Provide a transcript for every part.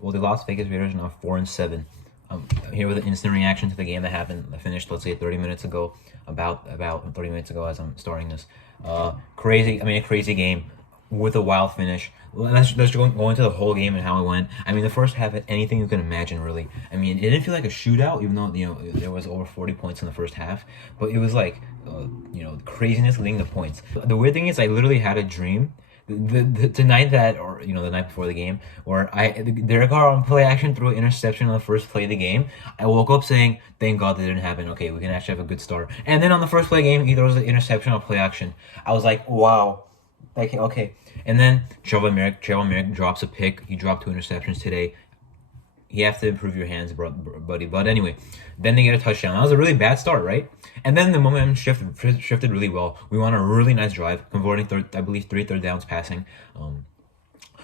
Well, the Las Vegas Raiders are now 4-7. I'm here with an instant reaction to the game that happened. That finished, let's say, 30 minutes ago. About 30 minutes ago, as I'm starting this. Crazy. I mean, a crazy game with a wild finish. Let's go into the whole game and how it went. I mean, the first half had anything you can imagine, really. I mean, it didn't feel like a shootout, even though there was over 40 points in the first half. But it was like craziness leading to points. The weird thing is, I literally had a dream the night that, or the night before the game, where Derek Carr on play action threw an interception on the first play of the game. I woke up saying, "Thank God that didn't happen. Okay, we can actually have a good start." And then on the first play of the game, he throws the interception on play action. I was like, "Wow." Like, okay. And then Trevor Merrick drops a pick. He dropped 2 interceptions today. You have to improve your hands, buddy. But anyway, then they get a touchdown. That was a really bad start, right? And then the momentum shifted really well. We won a really nice drive, converting I believe 3 third downs passing.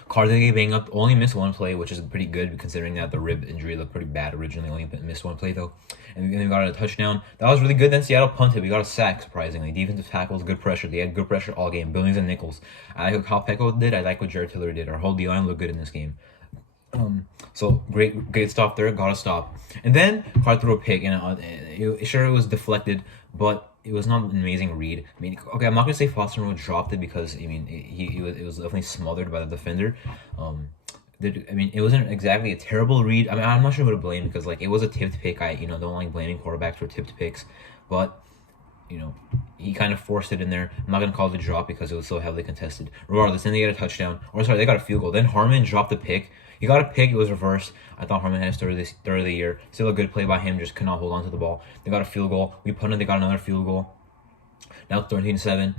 Carr did get banged up, only missed 1 play, which is pretty good considering that the rib injury looked pretty bad originally. Only missed 1 play though, and then we got a touchdown. That was really good. Then Seattle punted. We got a sack, surprisingly. Defensive tackles, good pressure. They had good pressure all game. Billings and Nichols. I like what Kyle Pecco did. I like what Jared Tiller did. Our whole D-line looked good in this game. So great stop there. Got a stop, and then Carr threw a pick, and it was deflected, but it was not an amazing read. I mean, okay, I'm not gonna say Foster Moreau dropped it because I mean it was definitely smothered by the defender. I mean, it wasn't exactly a terrible read. I mean, I'm not sure who to blame because like it was a tipped pick. I don't like blaming quarterbacks for tipped picks, but he kind of forced it in there. I'm not gonna call it a drop because it was so heavily contested. Regardless, then they got a touchdown, or sorry, they got a field goal. Then Harmon dropped the pick. He got a pick. It was reversed. I thought Harmon had his third of the year. Still a good play by him. Just could not hold on to the ball. They got a field goal. We punted. They got another field goal. Now 13-7.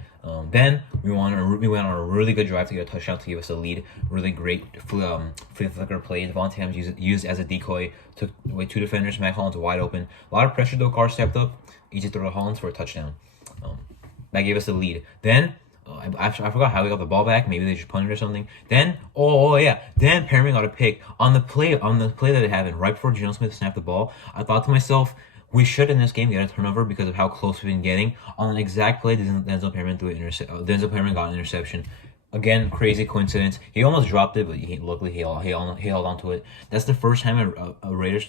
Then we went on a really good drive to get a touchdown to give us a lead. Really great flea flicker play. Devontae Adams used as a decoy. Took away 2 defenders. Matt Hollins wide open. A lot of pressure though. Carr stepped up. Easy throw to Hollins for a touchdown. That gave us the lead. Then I forgot how we got the ball back. Maybe they just punted or something. Then then Perriman got a pick on the play that it happened right before Geno Smith snapped the ball. I thought to myself, we should in this game get a turnover because of how close we've been getting. On an exact play, Denzel Perriman got an interception. Again, crazy coincidence. He almost dropped it, but luckily he held on to it. That's the first time a Raiders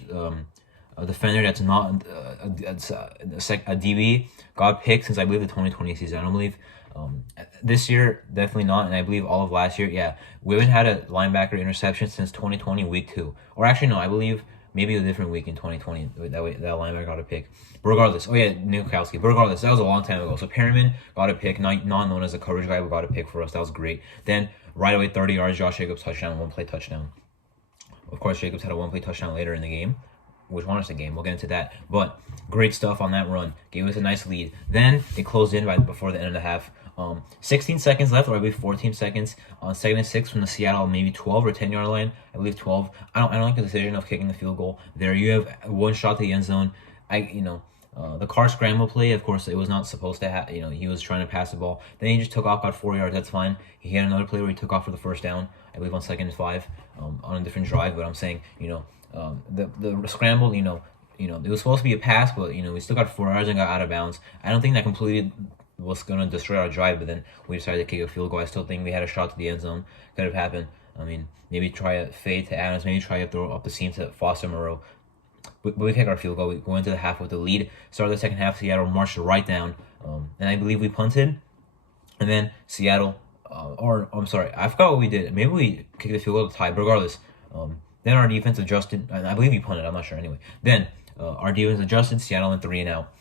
a defender that's not a DB got picked since I believe the 2020 season. I don't believe this year, definitely not, and I believe all of last year. Yeah, we haven't had a linebacker interception since 2020 week 2, or actually no, I believe maybe a different week in 2020 that linebacker got a pick. But regardless, Nikowski. But regardless, that was a long time ago. So Perriman got a pick, not known as a coverage guy, but got a pick for us. That was great. Then right away, 30 yards, Josh Jacobs touchdown, 1 play touchdown. Of course, Jacobs had a 1 play touchdown later in the game, which won us the game. We'll get into that. But great stuff on that run. Gave us a nice lead. Then it closed in before the end of the half. 16 seconds left, or I believe 14 seconds on 2nd and 6 from the Seattle maybe 12 or 10 yard line. I believe 12. I don't like the decision of kicking the field goal. There you have one shot to the end zone. The Carr scramble play, of course, it was not supposed to have. He was trying to pass the ball. Then he just took off, got 4 yards. That's fine. He had another play where he took off for the first down. I believe on 2nd and 5 on a different drive. But I'm saying, the scramble, it was supposed to be a pass, but we still got 4 yards and got out of bounds. I don't think that completely was going to destroy our drive, but then we decided to kick a field goal. I still think we had a shot to the end zone. Could have happened. I mean, maybe try a fade to Adams, maybe try to throw up the seam to Foster Moreau. But we kick our field goal. We go into the half with the lead. Started the second half, Seattle marched right down. And I believe we punted. And then Seattle, I'm sorry, I forgot what we did. Maybe we kicked the field goal to tie, but regardless. Then our defense adjusted, and I believe we punted, I'm not sure anyway. Then our defense adjusted, Seattle went 3 and out.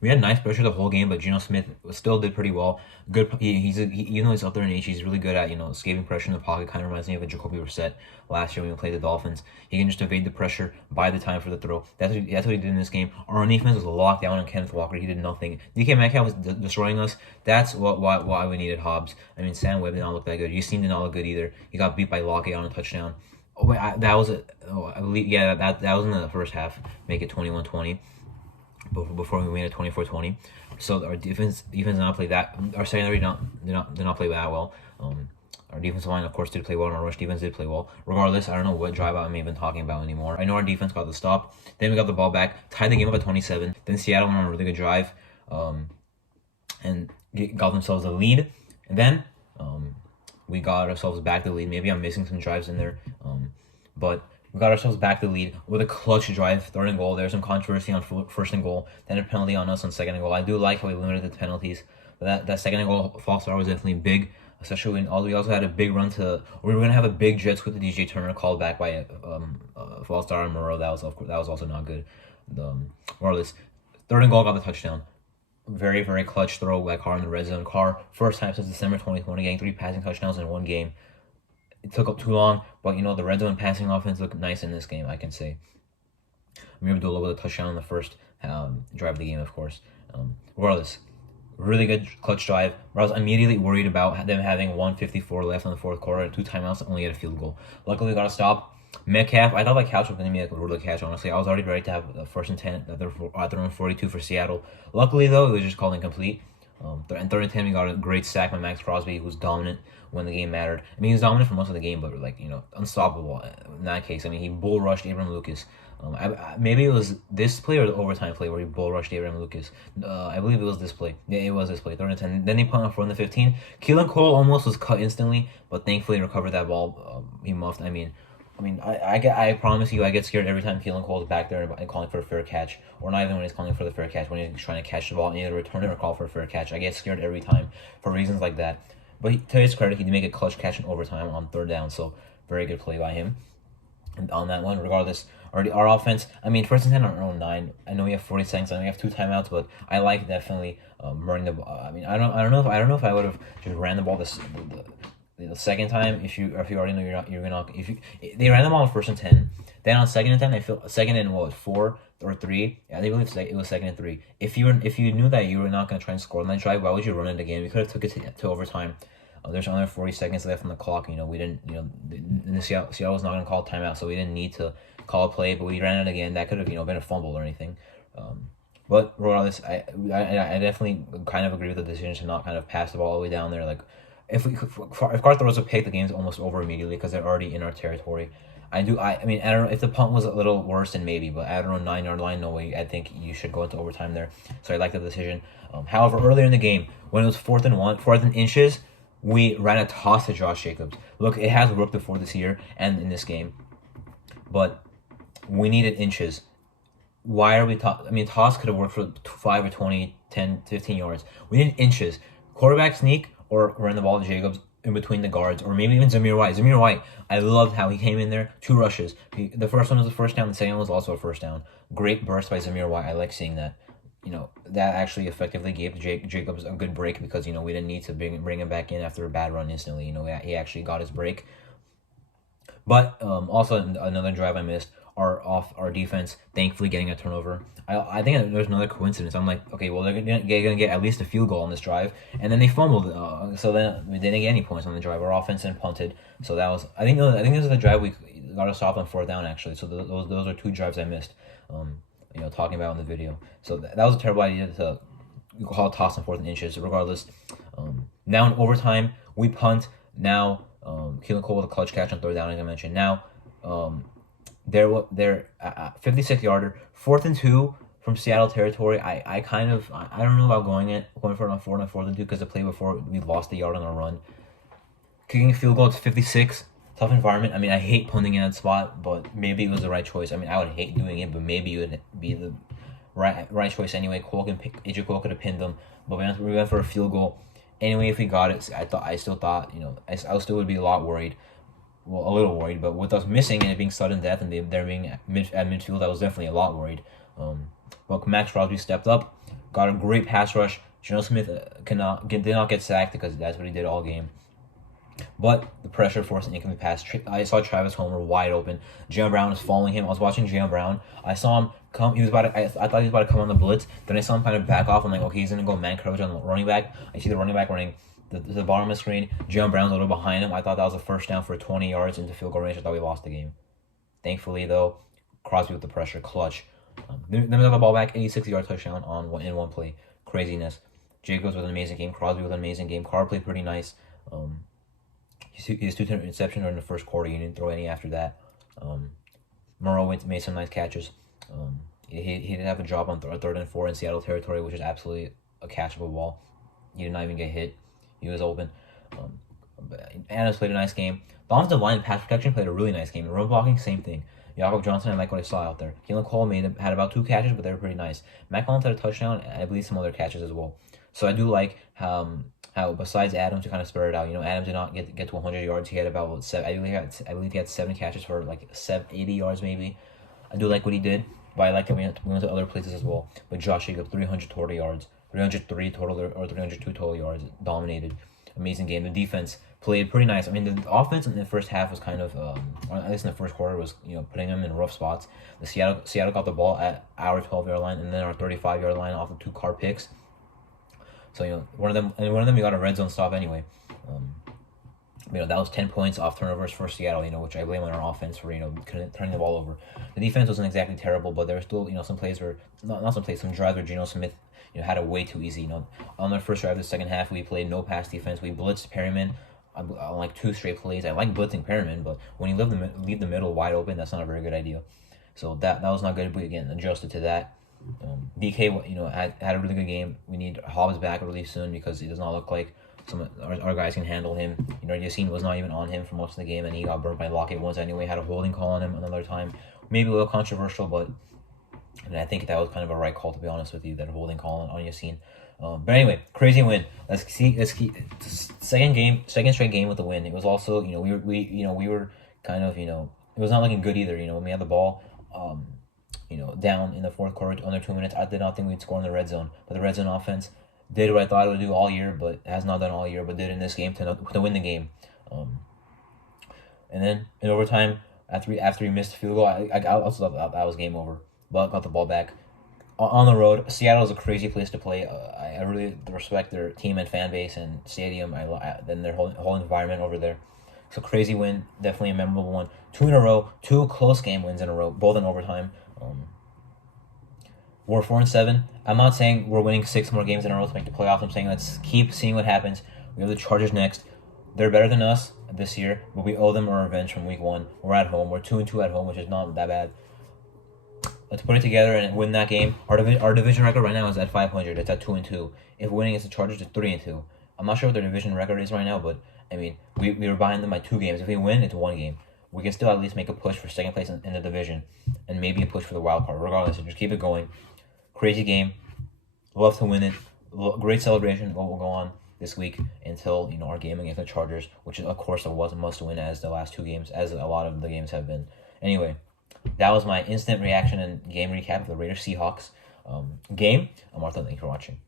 We had nice pressure the whole game, but Geno Smith still did pretty well. Good. Even though he's up there in age, he's really good at escaping pressure in the pocket. Kind of reminds me of a Jacoby Brissett last year when we played the Dolphins. He can just evade the pressure, buy the time for the throw. That's what he did in this game. Our defense was locked down on Kenneth Walker. He did nothing. DK Metcalf was destroying us. That's why we needed Hobbs. I mean, Sam Webb did not look that good. Yustin did not look good either. He got beat by Lockett on a touchdown. Oh wait, I believe that was in the first half. Make it 21-20. Before we made it 24-20, so our defense did not play that. Our secondary did not play that well. Our defensive line, of course, did play well, and our rush defense did play well. Regardless, I don't know what drive I may have been talking about anymore. I know our defense got the stop. Then we got the ball back, tied the game up at 27. Then Seattle went on a really good drive, and got themselves a lead. And then we got ourselves back the lead. Maybe I'm missing some drives in there. but we got ourselves back to the lead with a clutch drive, third and goal. There's some controversy on first and goal, then a penalty on us on second and goal. I do like how we limited the penalties, but that second and goal false start was definitely big, especially when we also had a big run to. We were gonna have a big jet sweep to DJ Turner called back by a false start on Moreau. That was also not good. Regardless, third and goal got the touchdown. Very, very clutch throw by Carr in the red zone. Carr, first time since December 2020, getting 3 passing touchdowns in one game. It took up too long, but the red zone passing offense looked nice in this game, I can say. Amir Abdullah with a touchdown in the first drive of the game, of course. Regardless, really good clutch drive. I was immediately worried about them having 1:54 left in the fourth quarter, 2 timeouts, only get a field goal. Luckily, we got a stop. Metcalf, I thought that catch was going to be like a really catch, honestly. I was already ready to have the first and 10 at their own 42 for Seattle. Luckily, though, it was just called incomplete. And third and 10, we got a great sack by Max Crosby, who was dominant when the game mattered. I mean, he was dominant for most of the game, but unstoppable in that case. I mean, he bull rushed Abraham Lucas. Maybe it was this play or the overtime play where he bull rushed Abraham Lucas. I believe it was this play. Yeah, it was this play. Third and 10. Then they put on 4 in the 15. Keelan Cole almost was cut instantly, but thankfully recovered that ball. He muffed. I promise you, I get scared every time Keelan Cole's back there and calling for a fair catch, or not even when he's calling for the fair catch, when he's trying to catch the ball and either return it or call for a fair catch. I get scared every time for reasons like that. But to his credit, he did make a clutch catch in overtime on third down, so very good play by him. And on that one, regardless, our offense, first and 10 on our own 9. I know we have 40 seconds, I know we have 2 timeouts, but I like definitely running the ball. I don't know if I would have just ran the ball the second time, if you already know you're gonna they ran the ball on first and 10, then on second and 10 they feel second and 4 or 3. Yeah, they believe it was second and 3. If you knew that you were not gonna try and score on that drive, why would you run it again? We could have took it to overtime. There's only 40 seconds left on the clock. We didn't. Seattle was not gonna call timeout, so we didn't need to call a play. But we ran it again. That could have been a fumble or anything. But regardless, I definitely kind of agree with the decision to not kind of pass the ball all the way down there. Like, if Carr throws a pick, the game's almost over immediately because they're already in our territory. I don't know if the punt was a little worse, than maybe, but at around 9-yard line, no way. I think you should go into overtime there. So I like the decision. However, earlier in the game, when it was 4th and inches, we ran a toss to Josh Jacobs. Look, it has worked before this year and in this game, but we needed inches. Why are we toss could have worked for 5 or 20, 10, 15 yards. We need inches. Quarterback sneak or run the ball to Jacobs in between the guards, or maybe even Zamir White. Zamir White, I loved how he came in there, 2 rushes. The first one was a first down, the second one was also a first down. Great burst by Zamir White. I like seeing that. That actually effectively gave Jacobs a good break because, we didn't need to bring him back in after a bad run instantly. He actually got his break. But also another drive I missed, our defense thankfully getting a turnover. I think there's another coincidence. I'm like, okay, well, they're gonna get at least a field goal on this drive, and then they fumbled. So then we didn't get any points on the drive. Our offense then punted. So that was I think this is the drive we got us off on 4th down actually. So those are 2 drives I missed. Talking about in the video. So that was a terrible idea to call a toss on 4th and inches. Regardless, now in overtime we punt. Now Keelan Cole with a clutch catch on 3rd down, as I mentioned. Now they're 56-yarder, 4th and 2 from Seattle territory. I don't know about going for it on 4th and 2 because the play before we lost the yard on our run. Kicking a field goal to 56. Tough environment. I hate punting in that spot, but maybe it was the right choice. I would hate doing it, but maybe it would be the right choice anyway. AJ Cole could have pinned them, but we went for a field goal. Anyway, if we got it, I still thought, I still would be a lot worried. Well, a little worried, but with us missing and it being sudden death and they're being at midfield, I was definitely a lot worried. But Max Crosby stepped up, got a great pass rush. Geno Smith did not get sacked because that's what he did all game. But the pressure forced an incomplete pass. I saw Travis Homer wide open. Jaylen Brown was following him. I was watching Jaylen Brown. I saw him come. I thought he was about to come on the blitz. Then I saw him kind of back off. I'm like, okay, he's gonna go man coverage on the running back. I see the running back running the bottom of the screen. Jaylen Brown's a little behind him. I thought that was a first down for 20 yards into field goal range. I thought we lost the game. Thankfully, though, Crosby with the pressure, clutch. Then we got the ball back, 86-yard touchdown in one play. Craziness. Jacobs with an amazing game. Crosby with an amazing game. Carr played pretty nice. His 2 interceptions were in the first quarter. He didn't throw any after that. Moreau made some nice catches. He didn't have a drop on 3rd and 4 in Seattle territory, which is absolutely a catchable ball. He did not even get hit. He was open. Adams played a nice game. The offensive line pass protection played a really nice game. Run blocking, same thing. Jakob Johnson, I like what I saw out there. Keelan Cole had about 2 catches, but they were pretty nice. Matt Collins had a touchdown, and I believe some other catches as well. So I do like how besides Adams to kind of spread it out. Adams did not get to 100 yards. He had about seven. I believe he had 7 catches for like 80 yards maybe. I do like what he did, but I like that we went to other places as well. But Josh Jacobs, 300 total yards, 303 total or 302 total yards, dominated. Amazing game. The defense played pretty nice. I mean, the offense in the first half was kind of, at least in the first quarter, was putting them in rough spots. The Seattle got the ball at our 12-yard line and then our 35-yard line off the 2 car picks. So one of them we got a red zone stop anyway. That was 10 points off turnovers for Seattle. Which I blame on our offense for turning the ball over. The defense wasn't exactly terrible, but there were still some plays where some drives where Geno Smith had it way too easy. On their first drive of the second half, we played no pass defense. We blitzed Perryman on like 2 straight plays. I like blitzing Perryman, but when you leave the middle wide open, that's not a very good idea. So that was not good. But again, adjusted to that. DK, had a really good game. We need Hobbs back really soon because it does not look like some of our guys can handle him. Yassine was not even on him for most of the game, and he got burnt by Lockett once anyway. Had a holding call on him another time. Maybe a little controversial, but I think that was kind of a right call, to be honest with you, that holding call on Yassine. But anyway, crazy win. Let's keep second straight game with the win. It was also we were kind of it was not looking good either. When we had the ball down in the fourth quarter under 2 minutes, I did not think we'd score in the red zone. But the red zone offense did what I thought it would do all year, but has not done all year, but did in this game to win the game. And then in overtime, after he missed a field goal, I also thought that was game over. But got the ball back. On the road, Seattle is a crazy place to play. I really respect their team and fan base and stadium. Then their whole environment over there. So crazy win, definitely a memorable one. 2 in a row, 2 close game wins in a row, both in overtime. We're 4-7. I'm not saying we're winning 6 more games in a row to make the playoffs. I'm saying let's keep seeing what happens. We have the Chargers next. They're better than us this year, but we owe them a revenge from week 1. We're at home. We're 2-2 at home, which is not that bad. Let's put it together and win that game. Our division record right now is at 500. It's at 2-2. If we're winning against the Chargers, it's 3-2. I'm not sure what their division record is right now, but I mean, we were behind them by 2 games. If we win, it's 1 game. We can still at least make a push for second place in the division, and maybe a push for the wild card. Regardless, just keep it going. Crazy game. Love to win it. Great celebration. What will go on this week until our game against the Chargers, which of course was a must win as the last 2 games, as a lot of the games have been. Anyway, that was my instant reaction and game recap of the Raiders Seahawks game. I'm Arthur. Thank you for watching.